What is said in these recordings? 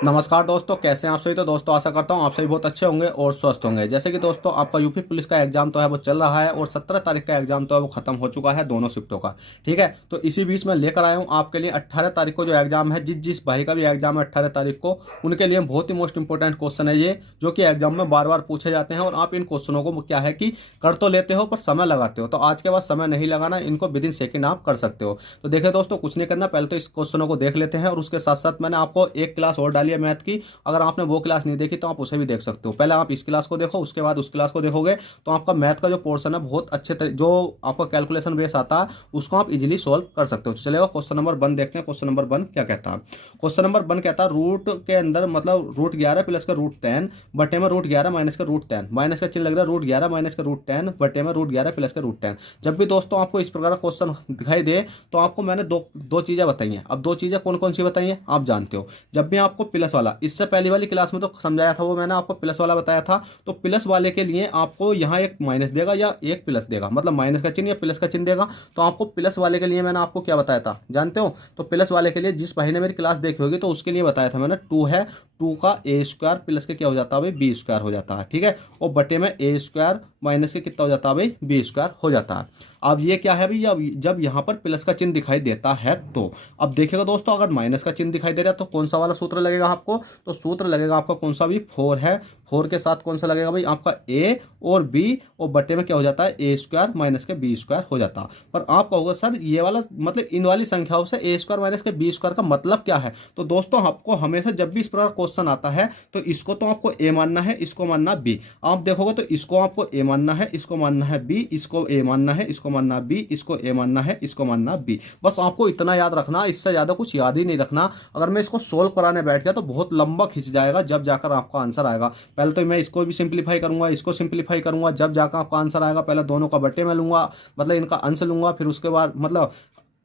नमस्कार दोस्तों, कैसे हैं आप सभी। तो दोस्तों आशा करता हूं आप सभी बहुत अच्छे होंगे और स्वस्थ होंगे। जैसे कि दोस्तों आपका यूपी पुलिस का एग्जाम तो है वो चल रहा है और 17 तारीख का एग्जाम तो है वो खत्म हो चुका है, दोनों शिफ्टों का। ठीक है, तो इसी बीच में लेकर आया हूं आपके लिए 18 तारीख को जो एग्जाम है, जिस जिस भाई का भी एग्जाम है 18 तारीख को, उनके लिए बहुत ही मोस्ट इंपॉर्टेंट क्वेश्चन है ये, जो कि एग्जाम में बार बार पूछे जाते हैं। और आप इन क्वेश्चनों को क्या है कि कर तो लेते हो पर समय लगाते हो, तो आज के बाद समय नहीं लगाना, इनको विद इन सेकेंड आप कर सकते हो। तो देखिए दोस्तों, कुछ नहीं करना, पहले तो इस क्वेश्चनों को देख लेते हैं और उसके साथ साथ मैंने आपको एक क्लास और डाली है मैथ की। अगर आपने वो क्लास नहीं देखी तो आप उसे भी देख सकते हो। पहले आप इस क्लास को देखो, उसके बाद उस क्लास को देखोगे तो आपका मैथ का जो पोर्शन है बहुत अच्छे जो आपका कैलकुलेशन बेस आता है उसको आप इजीली सॉल्व कर सकते हो। तो चलेगा, क्वेश्चन नंबर 1 देखते हैं। क्वेश्चन नंबर 1 क्या कहता है। क्वेश्चन नंबर 1 कहता है रूट के अंदर मतलब √11 प्लस का √10 बटे में √11 माइनस का √10, माइनस का चिन्ह लग रहा है √11 माइनस का √10 बटे में √11 प्लस का √10। जब भी दोस्तों आपको इस प्रकार का क्वेश्चन दिखाई दे तो आपको मैंने दो दो चीजें बताई हैं। अब दो चीजें कौन कौन सी बताई हैं आप जानते हो। जब भी आपको प्लस वाला, इससे पहली वाली क्लास में तो समझाया था, वो मैंने आपको प्लस वाला बताया था। तो प्लस वाले के लिए आपको यहाँ एक माइनस देगा या एक प्लस देगा, मतलब माइनस का चिन्ह या प्लस का चिन्ह देगा। तो आपको प्लस वाले के लिए मैंने आपको क्या बताया था जानते हो। तो प्लस वाले के लिए जिस भाई ने मेरी क्लास देखी होगी तो उसके लिए बताया था मैंने 2 है, 2 का ए स्क्वायर प्लस के क्या हो जाता है भाई बी स्क्वायर हो जाता है। ठीक है, और बटे में ए स्क्वायर माइनस के कितना हो जाता है भाई बी स्क्वायर हो जाता है। अब ये क्या है भाई, जब यहाँ पर प्लस का चिन्ह दिखाई देता है तो अब देखिएगा दोस्तों, अगर माइनस का चिन्ह दिखाई दे रहा है तो कौन सा वाला सूत्र लगेगा आपको। तो सूत्र लगेगा आपका कौन सा भी 4 है, 4 के साथ कौन सा लगेगा भाई आपका ए और बी, और बटे में क्या हो जाता है ए स्क्वायर माइनस के बी स्क्वायर हो जाता है। पर आप कहोगे सर ये वाला मतलब इन वाली संख्याओं से ए स्क्वायर माइनस के बी स्क्वायर का मतलब क्या है। तो दोस्तों आपको हमेशा जब भी इस प्रकार क्वेश्चन आता है तो इसको तो आपको ए मानना है, इसको मानना बी। आप देखोगे तो इसको आपको ए मानना है, इसको मानना है बी, इसको ए मानना है, इसको मानना बी, इसको ए मानना है, इसको मानना बी। बस आपको इतना याद रखना, इससे ज्यादा कुछ याद ही नहीं रखना। अगर मैं इसको सोल्व कराने बैठ गया तो बहुत लंबा खिंच जाएगा, जब जाकर आपका आंसर आएगा। पहले तो मैं इसको भी सिंप्लीफाई करूंगा, इसको सिंप्लीफाई करूंगा, जब जाकर आपका आंसर आएगा पहले दोनों का बट्टे में लूंगा, मतलब इनका अंश लूंगा, फिर उसके बाद मतलब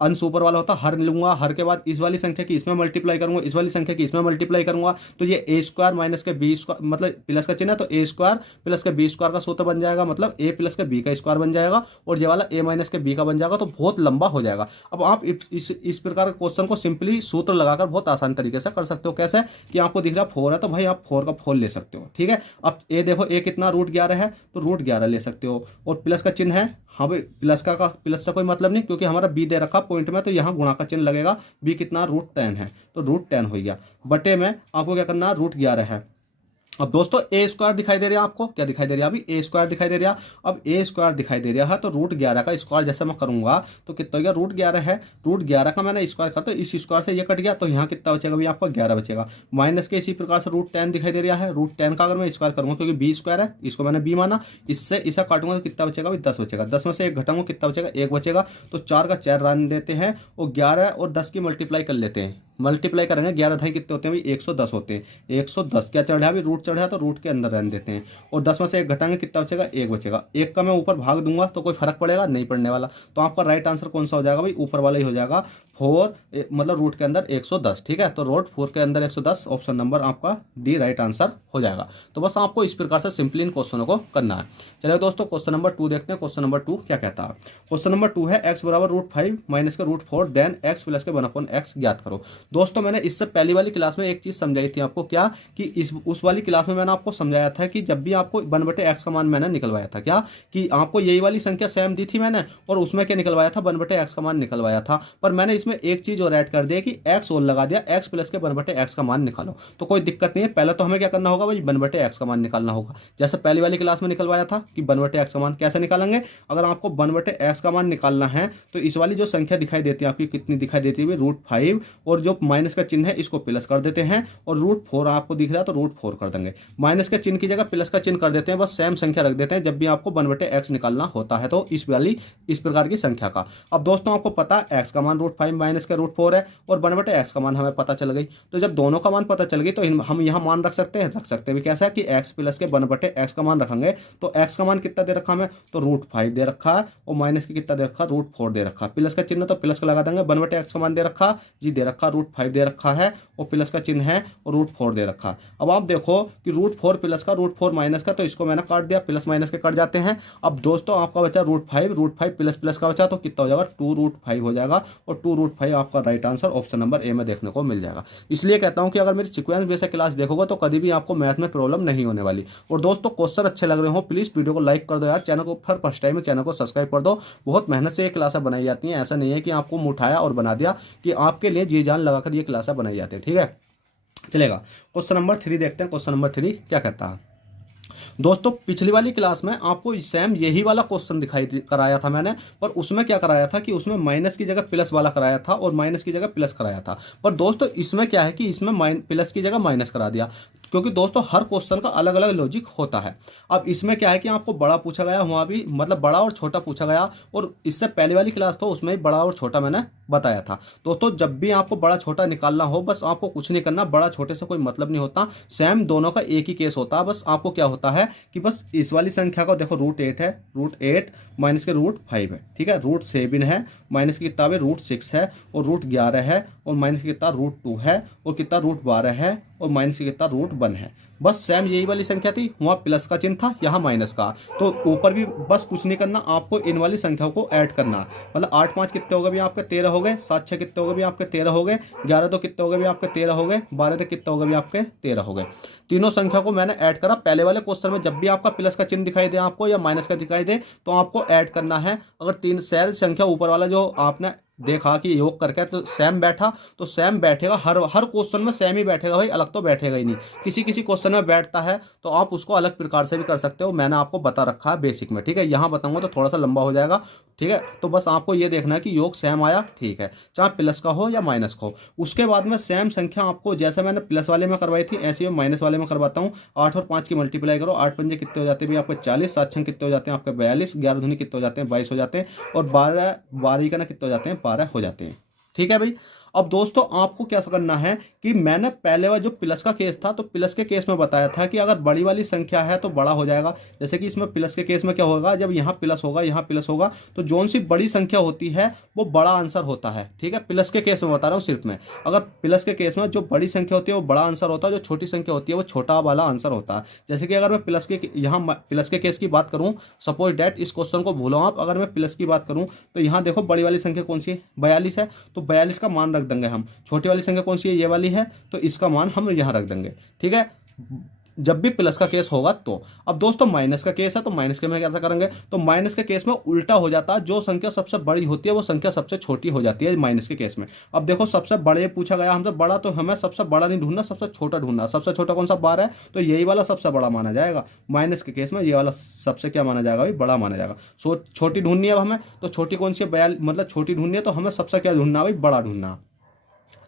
अंश ऊपर वाला होता हर लूंगा, हर के बाद इस वाली संख्या की इसमें मल्टीप्लाई करूंगा, इस वाली संख्या की इसमें मल्टीप्लाई करूंगा। तो ये ए स्क्वायर माइनस के बी स्क्वायर मतलब प्लस का चिन्ह है तो ए स्क्वायर प्लस के बी स्क्वायर का सूत्र बन जाएगा, मतलब ए प्लस के बी का स्क्वायर बन जाएगा, और ये वाला ए माइनस के बी का बन जाएगा। तो बहुत लंबा हो जाएगा। अब आप इस प्रकार के क्वेश्चन को सिंपली सूत्र लगाकर बहुत आसान तरीके से कर सकते हो। कैसे कि आपको दिख रहा है 4 है तो भाई आप 4 का 4 ले सकते हो। ठीक है, अब ए देखो, ए कितना √11 है तो √11 ले सकते हो, और प्लस का चिन्ह है, हाँ भाई प्लस का कोई मतलब नहीं क्योंकि हमारा बी दे रखा पॉइंट में, तो यहाँ गुणा का चिन्ह लगेगा। बी कितना √10 है तो √10 हो गया, बटे में आपको क्या करना है √11 है। अब दोस्तों ए स्क्वायर दिखाई दे रहा है, आपको क्या दिखाई दे रहा है अभी ए स्क्वायर दिखाई दे रहा है। अब ए स्क्वायर दिखाई दे रहा है तो √11 का स्क्वायर जैसे मैं करूंगा तो कितना हो गया √11 है, √11 का मैंने स्क्वायर करता तो इस स्क्वायर से ये कट गया, तो यहाँ कितना बचेगा भाई आपका 11 बचेगा। माइनस के इसी प्रकार से √10 दिखाई दे रहा है, √10 का अगर मैं स्क्वायर करूंगा क्योंकि बी स्क्वायर है, इसको मैंने बी माना, इससे इसे काटूंगा तो कितना बचेगा भाई 10 बचेगा। 10 में से 1 घटाऊंगा कितना बचेगा 1 बचेगा। तो 4 का 4 रन देते हैं और 11 और 10 की मल्टीप्लाई कर लेते हैं, मल्टीप्लाई करेंगे 11 ढाई कितने होते हैं भाई 110 होते हैं। 110 क्या चढ़ा अभी रूट चढ़ा तो रूट के अंदर रहने देते हैं, और 10 में से 1 घटाएंगे कितना बचेगा 1 बचेगा। 1 का मैं ऊपर भाग दूंगा तो कोई फर्क पड़ेगा नहीं पड़ने वाला। तो आपका राइट आंसर कौन सा हो जाएगा भाई ऊपर वाला ही हो जाएगा 4 मतलब रूट के अंदर 110। ठीक है, तो रूट 4 के अंदर 110, ऑप्शन नंबर आपका डी राइट आंसर हो जाएगा। तो बस आपको इस प्रकार से सिंपली इन क्वेश्चनों को करना है। चलिए दोस्तों क्वेश्चन नंबर 2 देखते हैं। क्वेश्चन नंबर 2 क्या कहता है। क्वेश्चन नंबर 2 है x बराबर √5 माइनस के √4 देन x प्लस के 1/x ज्ञात करो। दोस्तों मैंने इससे पहली वाली क्लास में एक चीज समझाई थी आपको, क्या कि इस उस वाली क्लास में मैंने आपको समझाया था कि जब भी आपको 1/x का मान मैंने निकलवाया था, क्या कि आपको यही वाली संख्या सेम दी थी मैंने, और उसमें क्या निकलवाया था 1/x का मान निकलवाया था। पर मैंने इसमें एक चीज और ऐड कर दिया कि x और लगा दिया, x प्लस के 1/x का मान निकालो। तो कोई दिक्कत नहीं है, पहले तो हमें क्या करना होगा भाई 1/x का मान निकालना होगा, जैसे पहली वाली क्लास में निकलवाया था कि 1/x का मान कैसे निकालेंगे। अगर आपको 1/x का मान निकालना है तो इस वाली जो संख्या दिखाई देती है आपकी कितनी दिखाई देती है √5, और जो माइनस का चिन्ह है इसको प्लस कर देते हैं, और √4 आपको दिख रहा है तो √4 कर देंगे। माइनस के चिन्ह की जगह प्लस का चिन्ह कर देते हैं, बस सेम संख्या रख देते हैं जब भी आपको 1/x निकालना होता है तो इस प्रकार की संख्या का। अब दोस्तों आपको पता है x का मान √5 माइनस के √4 है, और 1/x का मान हमें पता चल गई। तो जब दोनों का मान पता चल गई तो हम यहाँ मान रख सकते हैं भी कैसा है कि x प्लस के 1/x का मान रखेंगे। तो x का मान कितना दे रखा हमें तो √5 दे रखा है, और माइनस की कितना दे रखा √4 दे रखा। प्लस का चिन्ह तो प्लस का लगा देंगे, 1/x का मान दे रखा जी दे रखा, √5 दे रखा है, और प्लस का चिन्ह है और √4 दे रखा। अब आप देखो कि √4 प्लस का √4 माइनस का, तो इसको मैंने काट दिया, प्लस माइनस के कट जाते हैं। अब दोस्तों आपका बचा √5 प्लस प्लस का बचा तो कितना हो जाएगा 2 √5 हो जाएगा, और 2 √5 आपका right answer option number A में देखने को मिल जाएगा। इसलिए कहता हूं कि अगर मेरी सीक्वेंस बेस्ड क्लास देखोगे तो कभी भी आपको मैथ में प्रॉब्लम नहीं होने वाली। और दोस्तों क्वेश्चन अच्छे लग रहे हो प्लीज़ वीडियो को लाइक कर दो यार, चैनल को फर्स्ट टाइम चैनल को सब्सक्राइब कर दो। बहुत मेहनत से ये क्लासें बनाई जाती हैं, ऐसा नहीं है कि आपको मुँह उठाया और बना दिया, कि आपके लिए जी जान लगाकर ये क्लासें बनाई जाती है। ठीक है, चलेगा। क्वेश्चन नंबर 3 देखते हैं। क्वेश्चन नंबर 3 क्या कहता है दोस्तों, पिछली वाली क्लास में आपको सेम यही वाला क्वेश्चन कराया था मैंने, पर उसमें क्या कराया था कि उसमें माइनस की जगह प्लस वाला कराया था और माइनस की जगह प्लस कराया था। पर दोस्तों इसमें क्या है कि इसमें प्लस की जगह माइनस करा दिया, क्योंकि दोस्तों हर क्वेश्चन का अलग अलग लॉजिक होता है। अब इसमें क्या है कि आपको बड़ा पूछा गया, वहाँ भी मतलब बड़ा और छोटा पूछा गया, और इससे पहले वाली क्लास तो उसमें बड़ा और छोटा मैंने बताया था। दोस्तों जब भी आपको बड़ा छोटा निकालना हो, बस आपको कुछ नहीं करना, बड़ा छोटे से कोई मतलब नहीं होता, सेम दोनों का एक ही केस होता है। बस आपको क्या होता है कि बस इस वाली संख्या को देखो, √8 है, √8 माइनस के √5 है, ठीक है, √7 है, माइनस की किताबें √6 है, और √11 है, और माइनस की कितना √2 है, और कितना √12 है, और माइनस की कितना √1 है। बस सेम यही वाली संख्या थी, वहाँ प्लस का चिन्ह था, यहाँ माइनस का। तो ऊपर भी बस कुछ नहीं करना, आपको इन वाली संख्याओं को ऐड करना। मतलब 8 5 कितने हो गए भी आपके 13 हो गए, 7 6 कितने हो गए भी आपके 13 हो गए, 11 2 कितने हो गए भी आपके 13 हो गए, 12 2 कितने हो गए भी आपके 13 हो गए। तीनों संख्या को मैंने ऐड करा। पहले वाले क्वेश्चन में जब भी आपका प्लस का चिन्ह दिखाई दे आपको या माइनस का दिखाई दे तो आपको ऐड करना है। अगर तीन शेर संख्या ऊपर वाला जो आपने देखा कि योग करके तो सेम बैठा, तो सेम बैठेगा, हर क्वेश्चन में सेम ही बैठेगा भाई, अलग तो बैठेगा ही नहीं। किसी किसी क्वेश्चन में बैठता है तो आप उसको अलग प्रकार से भी कर सकते हो, मैंने आपको बता रखा है बेसिक में। ठीक है, यहाँ बताऊंगा तो थोड़ा सा लंबा हो जाएगा। ठीक है, तो बस आपको ये देखना है कि योग सेम आया, ठीक है, चाहे प्लस का हो या माइनस का हो। उसके बाद में सेम संख्या आपको जैसे मैंने प्लस वाले में करवाई थी ऐसे ही माइनस वाले में करवाता हूँ। 8 और 5 की मल्टीप्लाई करो, 8 पंजे कितने हो जाते हैं भी आपके 40, 7 छंग कितने हो जाते हैं आपके 42, 11 दूनी कितने हो जाते हैं 22 हो जाते हैं, और 12 का ना कितने हो जाते हैं 12 हो जाते हैं। ठीक है भाई। अब दोस्तों आपको क्या करना है कि मैंने पहले वाला जो प्लस का केस था तो प्लस के केस में बताया था कि अगर बड़ी वाली संख्या है तो बड़ा हो जाएगा। जैसे कि इसमें प्लस के केस में क्या होगा, जब यहाँ प्लस होगा यहाँ प्लस होगा तो जोन सी बड़ी संख्या होती है वो बड़ा आंसर होता है। ठीक है, प्लस के केस में बता रहा हूँ सिर्फ मैं। अगर प्लस के केस में जो बड़ी संख्या होती है वो बड़ा आंसर होता है, जो छोटी संख्या होती है वो छोटा वाला आंसर होता है। जैसे कि अगर मैं प्लस के यहाँ प्लस के केस की बात करूँ, सपोज डैट इस क्वेश्चन को भूलो आप, अगर मैं प्लस की बात करूँ तो यहाँ देखो बड़ी वाली संख्या कौन सी है 42 है, तो 42 का मान रख देंगे हम। छोटी वाली संख्या कौन सी है, ये वाली है, तो इसका मान हम यहां रख देंगे। ठीक है, जब भी प्लस का केस होगा तो। अब दोस्तों माइनस का केस है तो माइनस के में कैसा करेंगे, तो माइनस के केस में उल्टा हो जाता है, जो संख्या सबसे बड़ी होती है वो संख्या सबसे छोटी हो जाती है माइनस के केस में। अब देखो सबसे बड़े पूछा गया हमसे बड़ा, तो हमें सबसे बड़ा नहीं ढूंढना, सबसे छोटा ढूंढना। सबसे छोटा कौन सा 12 है, तो यही वाला सबसे बड़ा माना जाएगा। माइनस के केस में ये वाला सबसे क्या माना जाएगा भाई, बड़ा माना जाएगा। छोटी ढूंढनी है हमें, तो छोटी कौन सी है 42, मतलब छोटी ढूंढनी है तो हमें सबसे क्या ढूंढना भाई, बड़ा ढूंढना।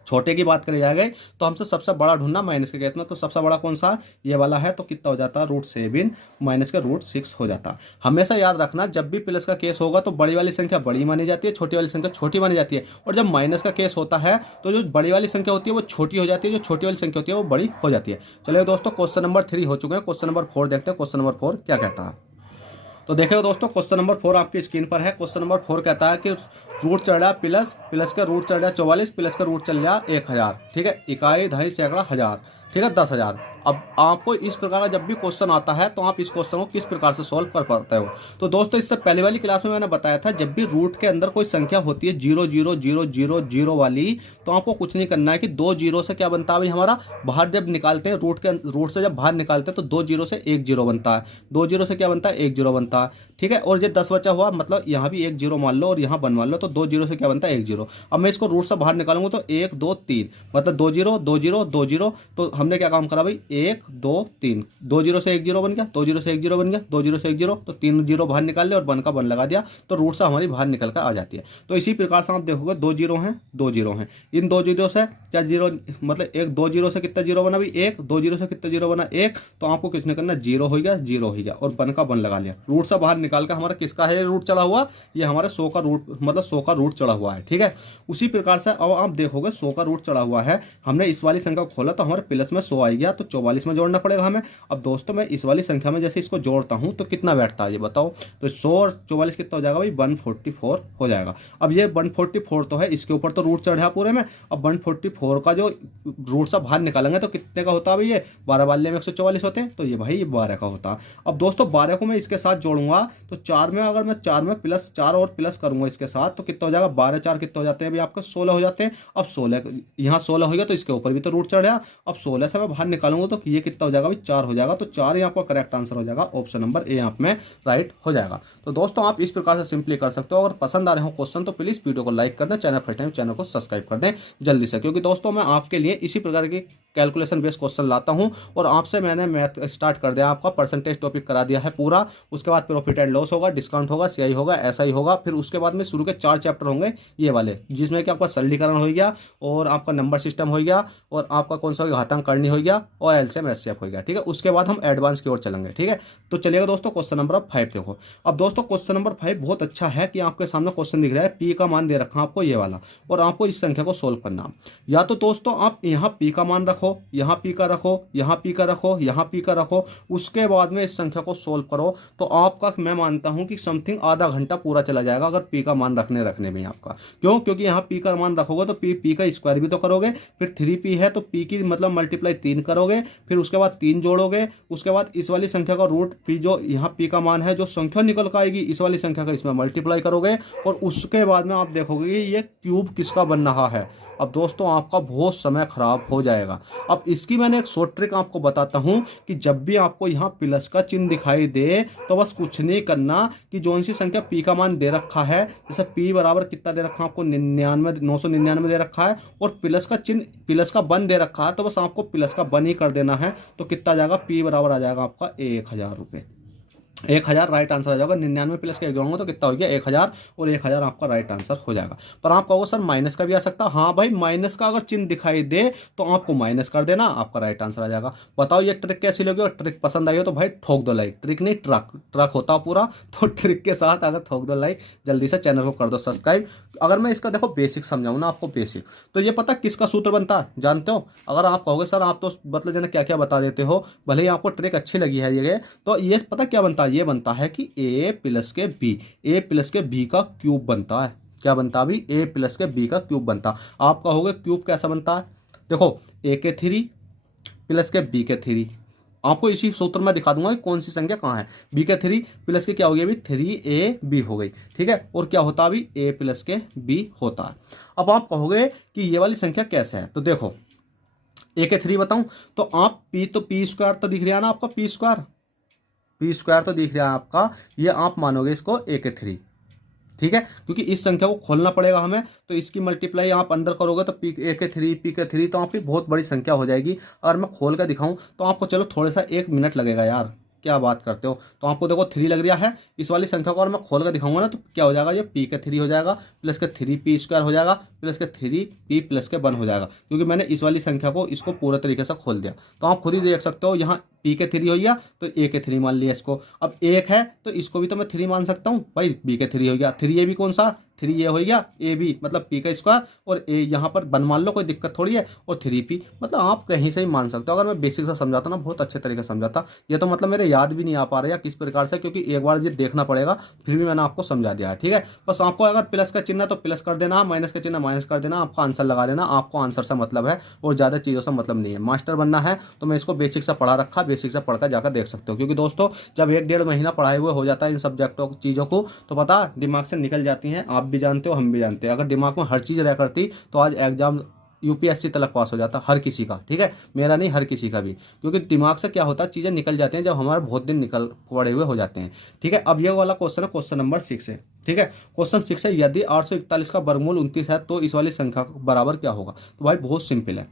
छोटे की बात करी जाएगी तो हमसे सबसे बड़ा ढूंढना माइनस के केस में, तो सबसे बड़ा कौन सा ये वाला है, तो कितना हो जाता है √7 माइनस का √6 हो जाता। हमेशा याद रखना जब भी प्लस का केस होगा तो बड़ी वाली संख्या बड़ी मानी जाती है, छोटी वाली संख्या छोटी मानी जाती है, और जब माइनस का केस होता है तो जो बड़ी वाली संख्या होती है वो छोटी हो जाती है, जो छोटी वाली संख्या होती है वो बड़ी हो जाती है। चलिए दोस्तों क्वेश्चन नंबर 3 हो चुके हैं, क्वेश्चन नंबर 4 देखते हैं। क्वेश्चन नंबर 4 क्या कहता है, तो देखिए दोस्तों क्वेश्चन नंबर 4 आपकी स्क्रीन पर है। क्वेश्चन नंबर 4 कहता है कि रूट चढ़ रहा प्लस का रूट चढ़ रहा 44, प्लस का रूट चल रहा 1000। ठीक है, इकाई दहाई सैकड़ा हजार, ठीक है 10,000। अब आपको इस प्रकार का जब भी क्वेश्चन आता है तो आप इस क्वेश्चन को किस प्रकार से सॉल्व कर पाते हो, तो दोस्तों इससे पहले वाली क्लास में मैंने बताया था जब भी रूट के अंदर कोई संख्या होती है 0 0 0 0 0 वाली, तो आपको कुछ नहीं करना है कि 2 जीरो से क्या बनता है भाई हमारा, बाहर जब निकालते हैं रूट से जब बाहर निकालते हैं तो 2 जीरो से 1 जीरो बनता है, 2 जीरो से क्या बनता है 1 जीरो बनता है। ठीक है, और ये 10 बचा हुआ मतलब यहाँ भी 1 जीरो मान लो और यहाँ 1 मान लो, तो 2 जीरो से क्या बनता है 1 जीरो। अब मैं इसको रूट से बाहर निकालूंगा तो 1 2 3 मतलब 2 जीरो 2 जीरो 2 जीरो, तो हमने क्या काम करा भाई 1 2 3, 2 जीरो से 1 जीरो बन गया, 2 जीरो से 1 जीरो बन गया, 2 जीरो से 1 जीरो, तो 3 जीरो बाहर निकाल लिया और 1 का 1 लगा दिया, तो रूट से हमारी बाहर निकल कर आ जाती है। तो इसी प्रकार से आप देखोगे 2 जीरो हैं 2 जीरो हैं, इन 2 जीरो से क्या जीरो मतलब 1 2 जीरो से कितना जीरो बना भाई 1, 2 जीरो से कितना जीरो बना 1, तो आपको किसने करना जीरो हो गया और 1 का 1 लगा लिया, रूट से बाहर निकाल कर हमारा किसका है रूट चढ़ा हुआ, ये हमारे 100 का रूट मतलब 100 का रूट चढ़ा हुआ है। ठीक है, उसी प्रकार से अब आप देखोगे 100 का रूट चढ़ा हुआ है, हमने इस वाली संख्या को खोला तो हमारे प्लस प्लस में 100 आ गया तो 44 में जोड़ना पड़ेगा हमें। अब दोस्तों मैं इस वाली संख्या में जैसे इसको जोड़ता हूँ तो कितना बैठता है ये बताओ। तो 100 और 44 कितना हो जाएगा भाई, 144 हो जाएगा। अब ये 144 तो है, इसके ऊपर तो रूट चढ़ा पूरे में। अब 144 का जो रूट सा बाहर निकालेंगे तो कितने का होता है भाई, ये 12 वाले में 144 होते हैं, तो ये भाई ये 12 का होता है। अब दोस्तों 12 को मैं इसके साथ जोड़ूंगा तो 4 में, अगर मैं 4 में प्लस 4 और प्लस करूंगा इसके साथ तो कितना हो जाएगा, 12 4 कितने हो जाते हैं भाई आपके 16 हो जाते हैं। अब 16 यहाँ 16 हो गया तो इसके ऊपर भी तो रूट चढ़ा। अब 16 से मैं बाहर निकालूंगा तो ये कितना हो जाएगा भाई, 4 हो जाएगा। तो 4 यहाँ पर करेक्ट आंसर हो जाएगा, ऑप्शन नंबर ए यहाँ में राइट हो जाएगा। तो दोस्तों आप इस प्रकार से सिंपली कर सकते हो। अगर पसंद आ रहे हो क्वेश्चन तो प्लीज वीडियो को लाइक कर दें, चैनल फर्स्ट टाइम चैनल को सब्सक्राइब कर दें जल्दी से, क्योंकि दोस्तों मैं आपके लिए इसी प्रकार की कैलकुलेशन बेस्ड क्वेश्चन लाता हूं। और आपसे मैंने मैथ स्टार्ट कर दिया, आपका परसेंटेज टॉपिक करा दिया है पूरा। उसके बाद प्रॉफिट एंड लॉस होगा, डिस्काउंट होगा, सीआई होगा, एसआई होगा। फिर उसके बाद में शुरू के 4 चैप्टर होंगे ये वाले, जिसमें कि आपका सरलीकरण हो गया और आपका नंबर सिस्टम हो गया और आपका कौन सा घातांक करनी हो गया और एलसीएम एचसीएफ हो गया। ठीक है, उसके बाद हम एडवांस की ओर चलेंगे। ठीक है, तो चलिएगा दोस्तों क्वेश्चन नंबर 5 देखो। अब दोस्तों क्वेश्चन नंबर 5 बहुत अच्छा है कि आपके सामने क्वेश्चन दिख रहा है, पी का मान दे रखा है आपको ये वाला, और आपको इस संख्या को सोल्व करना। या तो दोस्तों आप यहाँ पी का मान रखो, यहाँ पी का रखो, यहाँ पी का रखो, यहाँ पी का रखो, उसके बाद में इस संख्या को सोल्व करो तो आपका मैं मानता हूं कि समथिंग आधा घंटा पूरा चला जाएगा अगर पी का मान रखने में आपका। क्यों? क्योंकि यहाँ पी का मान रखोगे तो पी का स्क्वायर भी तो करोगे, फिर 3p है तो पी की मतलब मल्टीप्लाई 3 करोगे, फिर उसके बाद 3 जोड़ोगे, उसके बाद इस वाली संख्या का रूट पी जो यहाँ पी का मान है जो संख्या निकल कर आएगी इस वाली संख्या का इसमें मल्टीप्लाई करोगे, और उसके बाद में आप देखोगे ये क्यूब किसका बन रहा है। अब दोस्तों आपका बहुत समय खराब हो जाएगा। अब इसकी मैंने एक शॉर्ट ट्रिक आपको बताता हूं कि जब भी आपको यहाँ प्लस का चिन्ह दिखाई दे तो बस कुछ नहीं करना कि जो सी संख्या पी का मान दे रखा है, जैसे पी बराबर कितना दे रखा है आपको 999 दे रखा है और प्लस का चिन्ह प्लस का 1 दे रखा है, तो बस आपको प्लस का 1 ही कर देना है। तो कितना आ जाएगा, पी बराबर आ जाएगा आपका 1000 रुपये। 1000 राइट आंसर आ जाएगा। 99 प्लस के 1 जोड़ूंगा तो कितना हो गया 1000, और 1000 आपका राइट आंसर हो जाएगा। पर आप कहोगे सर माइनस का भी आ सकता है। हाँ भाई, माइनस का अगर चिन्ह दिखाई दे तो आपको माइनस कर देना, आपका राइट आंसर आ जाएगा। बताओ ये ट्रिक कैसी लगी, और ट्रिक पसंद आई हो तो भाई ठोक दो लाइक। ट्रिक नहीं ट्रक होता पूरा, तो ट्रिक के साथ अगर ठोक दो लाइक, जल्दी से चैनल को कर दो सब्सक्राइब। अगर मैं इसका देखो बेसिक समझाऊँ ना आपको, बेसिक तो ये पता किसका सूत्र बनता है जानते हो? अगर आप कहोगे सर आप तो मतलब जैसे क्या क्या बता देते हो, भले ही आपको ट्रिक अच्छी लगी है ये, तो ये पता क्या बनता है, ये बनता है कि ए प्लस के बी का क्यूब बनता है। क्या बनता है अभी, ए प्लस के बी का क्यूब बनता। आप कहोगे क्यूब कैसा बनता है, देखो ए के 3 प्लस के बी के 3, आपको इसी सूत्र में दिखा दूंगा कि कौन सी संख्या कहाँ है। बी के 3 प्लस के क्या हो गया अभी 3ab हो गई। ठीक है, और क्या होता है अभी ए प्लस के बी होता है। अब आप कहोगे कि ये वाली संख्या कैसे है, तो देखो ए के 3 बताऊं तो आप पी स्क्वायर तो दिख रहा है ना आपका, पी स्क्वायर तो दिख रहा है आपका, ये आप मानोगे इसको ए के 3। ठीक है, क्योंकि इस संख्या को खोलना पड़ेगा हमें, तो इसकी मल्टीप्लाई आप अंदर करोगे तो पी के 3 तो आपकी बहुत बड़ी संख्या हो जाएगी। अगर मैं खोल कर दिखाऊं तो आपको चलो थोड़ा सा 1 मिनट लगेगा यार, क्या बात करते हो। तो आपको देखो 3 लग रहा है इस वाली संख्या को, और मैं खोल कर दिखाऊंगा ना तो क्या हो जाएगा, ये पी के 3 हो जाएगा प्लस के 3p स्क्वायर हो जाएगा प्लस के 3p प्लस के 1 हो जाएगा, क्योंकि मैंने इस वाली संख्या को इसको पूरे तरीके से खोल दिया। तो आप खुद ही देख सकते हो, यहाँ पी के 3 हो गया तो ए के 3 मान लिया इसको। अब 1 है तो इसको भी तो मैं 3 मान सकता हूँ भाई, बी के 3 हो गया। 3 ए भी कौन सा, 3 ये हो गया ए बी मतलब पी का स्क्वायर, और ए यहाँ पर 1 मान लो, कोई दिक्कत थोड़ी है, और 3p मतलब आप कहीं से ही मान सकते हो। अगर मैं बेसिक से समझाता ना बहुत अच्छे तरीके से समझाता, ये तो मतलब मेरे याद भी नहीं आ पा रहा है किस प्रकार से, क्योंकि एक बार ये देखना पड़ेगा, फिर भी मैंने आपको समझा दिया है। ठीक है, बस आपको अगर प्लस का चिन्ह तो प्लस कर देना, माइनस का चिन्ह माइनस कर देना, आपका आंसर लगा देना। आपको आंसर से मतलब है और ज़्यादा चीज़ों से मतलब नहीं है। मास्टर बनना है तो मैं इसको बेसिक से पढ़ा रखा, बेसिक से पढ़कर जाकर देख सकते हो। क्योंकि दोस्तों जब 1-1.5 महीना पढ़ाए हुए हो जाता है इन सब्जेक्टों चीज़ों को, तो पता दिमाग से निकल जाती हैं। आप भी जानते हो, हम भी जानते हैं। अगर दिमाग में हर चीज़ रह करती तो आज एग्जाम यूपीएससी तक पास हो जाता हर किसी का। ठीक है, मेरा नहीं, हर किसी का भी, क्योंकि दिमाग से क्या होता है चीज़ें निकल जाती हैं जब हमारे बहुत दिन निकल पड़े हुए हो जाते हैं। ठीक है, अब ये वाला क्वेश्चन है, क्वेश्चन नंबर 6 है। ठीक है, क्वेश्चन 6 है, यदि 841 का वर्गमूल 29 है तो इस वाली संख्या बराबर क्या होगा। तो भाई बहुत सिंपल है।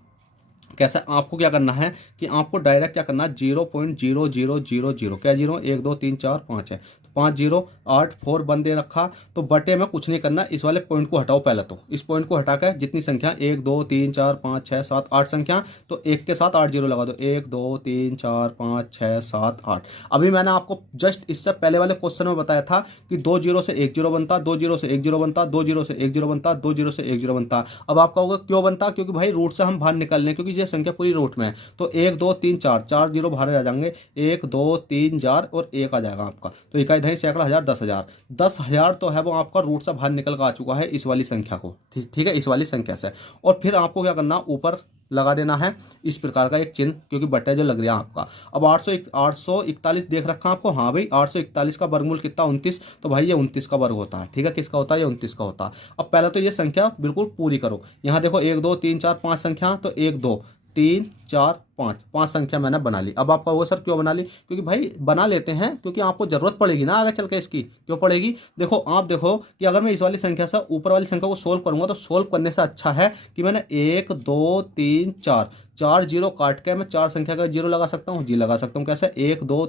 कैसा, आपको क्या करना है कि आपको डायरेक्ट क्या करना है, 0.0000 क्या 0 1 2 3 4 5 है, तो 5 0 8 4 1 दे रखा, तो बटे में कुछ नहीं करना, इस वाले पॉइंट को हटाओ पहले। तो इस पॉइंट को हटाकर जितनी संख्या 1 2 3 4 5 6 7 8 संख्या, तो 1 के साथ 8 0 लगा दो, 1 2 3 4 5 6 7 8। अभी मैंने आपको जस्ट इससे पहले वाले क्वेश्चन में बताया था कि 2 0 से 1 0 बनता, 2 0 से 1 0 बनता, 2 0 से 1 0 बनता, 2 0 से 1 0 बनता। अब आप कहोगे क्यों बनता, क्योंकि भाई रूट से हम बाहर निकल लें, क्योंकि ये ये संख्या पूरी रूट में है तो 1 2 3 4 4 जीरो बाहर आ जाएंगे, 1 2 3 4 और 1 आ जाएगा आपका। तो इकाई दहाई सैकड़ा हज़ार 10,000, 10,000 तो है वो आपका रूट से बाहर निकल कर आ चुका है इस वाली संख्या को, ठीक है, इस वाली संख्या से। और फिर आपको क्या करना, ऊपर लगा देना है इस प्रकार का एक चिन्ह, क्योंकि बट्टा जो लग रहा है आपका। अब 841 देख रखा आपको, हाँ भाई 841 का वर्गमूल कितना 29, तो भाई ये 29 का वर्ग होता है, ठीक है, किसका होता है, ये 29 का होता है। अब पहले तो ये संख्या बिल्कुल पूरी करो, यहाँ देखो 1 2 3 4 5 संख्या, तो 1 2 3 4 5 संख्या मैंने बना ली। अब आपका वो सर क्यों बना ली, क्योंकि भाई बना लेते हैं क्योंकि आपको जरूरत पड़ेगी ना आगे चल के इसकी, क्यों पड़ेगी, देखो आप देखो कि अगर मैं इस वाली संख्या से ऊपर वाली संख्या को सोल्व करूंगा तो सोल्व करने से अच्छा है कि मैंने 1 2 3 4 4 जीरो काट के मैं 4 संख्या का जीरो लगा सकता हूँ जी, लगा सकता हूँ। कैसे, 1 2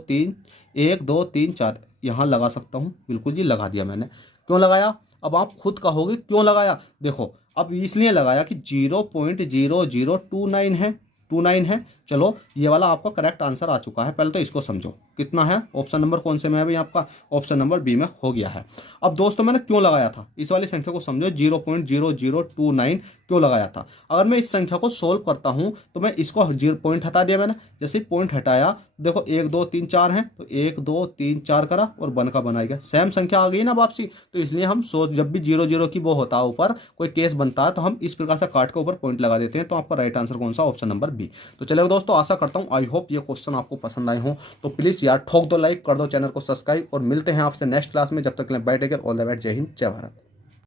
3 4 यहाँ लगा सकता हूँ, बिल्कुल जी लगा दिया मैंने। क्यों लगाया, अब आप खुद कहोगे क्यों लगाया, देखो अब इसलिए लगाया कि 0.0029 है, 29 है। चलो ये वाला आपका करेक्ट आंसर आ चुका है, पहले तो इसको समझो कितना है, ऑप्शन नंबर कौन से में है भाई आपका, ऑप्शन नंबर बी में हो गया है। अब दोस्तों मैंने क्यों लगाया था इस वाली संख्या को समझो, 0.0029 क्यों लगाया था। अगर मैं इस संख्या को सोल्व करता हूं तो मैं इसको 0 पॉइंट हटा दिया मैंने, जैसे पॉइंट हटाया देखो 1 2 3 4 है तो 1 2 3 4 करा और बन का बनाएगा, सेम संख्या आ गई ना वापसी। तो इसलिए हम सोच जब भी 0 0 की वो होता है ऊपर कोई केस बनता है तो हम इस प्रकार से काट के ऊपर पॉइंट लगा देते हैं। तो आपका राइट आंसर कौन सा, ऑप्शन नंबर बी। तो चलिए दोस्तों आशा करता हूँ आई होप ये क्वेश्चन आपको पसंद आए हों, तो प्लीज़ यार ठोक दो लाइक, कर दो चैनल को सब्सक्राइब और मिलते हैं आपसे नेक्स्ट क्लास में। जब तक के लिए bye take care, all the best, जय हिंद जय भारत।